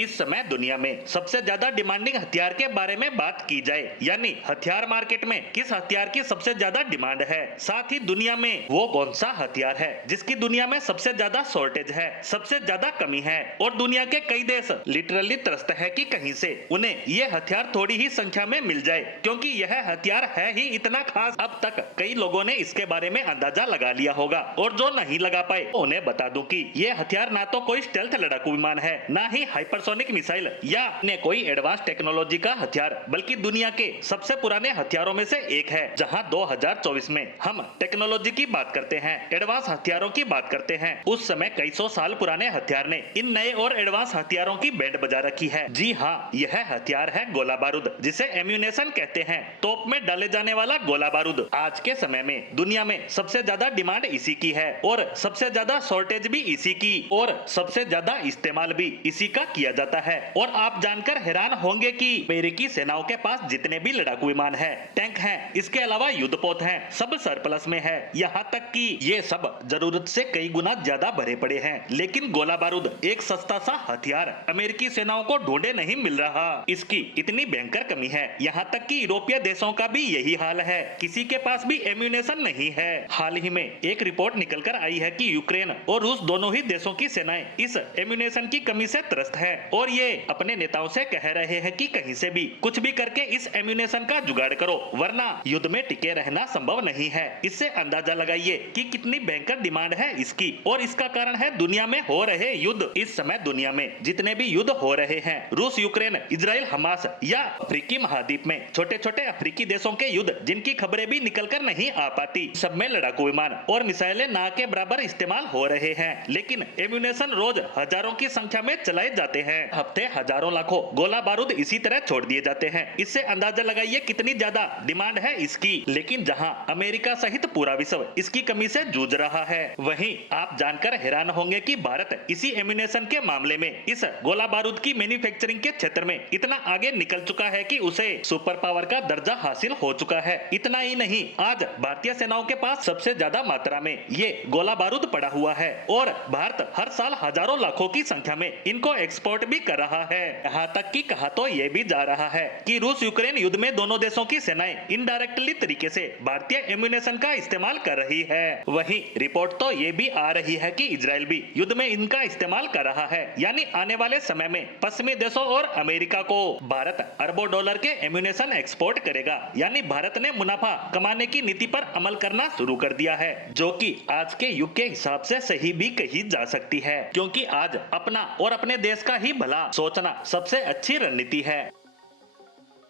इस समय दुनिया में सबसे ज्यादा डिमांडिंग हथियार के बारे में बात की जाए, यानी हथियार मार्केट में किस हथियार की सबसे ज्यादा डिमांड है, साथ ही दुनिया में वो कौन सा हथियार है जिसकी दुनिया में सबसे ज्यादा शॉर्टेज है, सबसे ज्यादा कमी है और दुनिया के कई देश लिटरली तरसते हैं कि कहीं से उन्हें ये हथियार थोड़ी ही संख्या में मिल जाए, क्योंकि यह हथियार है ही इतना खास। अब तक कई लोगों ने इसके बारे में अंदाजा लगा लिया होगा और जो नहीं लगा पाए उन्हें बता दूं कि ये हथियार ना तो कोई स्टेल्थ लड़ाकू विमान है, ना ही हाइपरसोनिक मिसाइल या अन्य कोई एडवांस टेक्नोलॉजी का हथियार, बल्कि दुनिया के सबसे पुराने हथियारों में से एक है। जहां 2024 में हम टेक्नोलॉजी की बात करते हैं, एडवांस हथियारों की बात करते हैं, उस समय कई सौ साल पुराने हथियार ने इन नए और एडवांस हथियारों की बैंड बजा रखी है। जी हाँ, यह हथियार है गोला बारूद, जिसे एम्यूनेशन कहते हैं, तोप में डाले जाने वाला गोला बारूद। आज के समय में दुनिया में सबसे ज्यादा डिमांड इसी की है और सबसे ज्यादा शॉर्टेज भी इसी की और सबसे ज्यादा इस्तेमाल भी इसी का किया जाता है। और आप जानकर हैरान होंगे कि अमेरिकी सेनाओं के पास जितने भी लड़ाकू विमान है, टैंक हैं, इसके अलावा युद्धपोत हैं, सब सरप्लस में है। यहाँ तक कि ये सब जरूरत से कई गुना ज्यादा भरे पड़े हैं, लेकिन गोला बारूद एक सस्ता सा हथियार अमेरिकी सेनाओं को ढूंढे नहीं मिल रहा। इसकी इतनी भयंकर कमी है, यहाँ तक कि यूरोपीय देशों का भी यही हाल है, किसी के पास भी एम्यूनेशन नहीं है। हाल ही में एक रिपोर्ट निकलकर आई है कि यूक्रेन और रूस दोनों ही देशों की सेनाएं इस एम्यूनेशन की कमी से त्रस्त है और ये अपने नेताओं से कह रहे हैं कि कहीं से भी कुछ भी करके इस एम्यूनेशन का जुगाड़ करो, वरना युद्ध में टिके रहना संभव नहीं है। इससे अंदाजा लगाइए कि कितनी भयंकर डिमांड है इसकी और इसका कारण है दुनिया में हो रहे युद्ध। इस समय दुनिया में जितने भी युद्ध हो रहे हैं, रूस यूक्रेन, इजराइल हमास या अफ्रीकी महाद्वीप में छोटे छोटे अफ्रीकी देशों के युद्ध जिनकी खबरें भी निकल कर नहीं आ पाती, सब में लड़ाकू विमान और मिसाइलें ना के बराबर इस्तेमाल हो रहे हैं, लेकिन एम्यूनेशन रोज हजारों की संख्या में चलाए जाते हैं। हफ्ते हजारों लाखों गोला बारूद इसी तरह छोड़ दिए जाते हैं। इससे अंदाजा लगाइए कितनी ज्यादा डिमांड है इसकी। लेकिन जहां अमेरिका सहित पूरा विश्व इसकी कमी से जूझ रहा है, वहीं आप जानकर हैरान होंगे कि भारत इसी एम्यूनेशन के मामले में इस गोला बारूद की मैन्युफैक्चरिंग के क्षेत्र में इतना आगे निकल चुका है कि उसे सुपर पावर का दर्जा हासिल हो चुका है। इतना ही नहीं, आज भारतीय सेनाओं के पास सबसे ज्यादा मात्रा में ये गोला बारूद पड़ा हुआ है और भारत हर साल हजारों लाखों की संख्या में इनको एक्सपोर्ट भी कर रहा है। यहाँ तक कि कहा तो ये भी जा रहा है कि रूस यूक्रेन युद्ध में दोनों देशों की सेनाएं इनडायरेक्टली तरीके से भारतीय एम्यूनेशन का इस्तेमाल कर रही है। वहीं रिपोर्ट तो ये भी आ रही है कि इजराइल भी युद्ध में इनका इस्तेमाल कर रहा है, यानी आने वाले समय में पश्चिमी देशों और अमेरिका को भारत अरबों डॉलर के एम्यूनेशन एक्सपोर्ट करेगा। यानी भारत ने मुनाफा कमाने की नीति पर अमल करना शुरू कर दिया है, जो कि आज के युग के हिसाब से सही भी कही जा सकती है, क्योंकि आज अपना और अपने देश का ही भला सोचना सबसे अच्छी रणनीति है।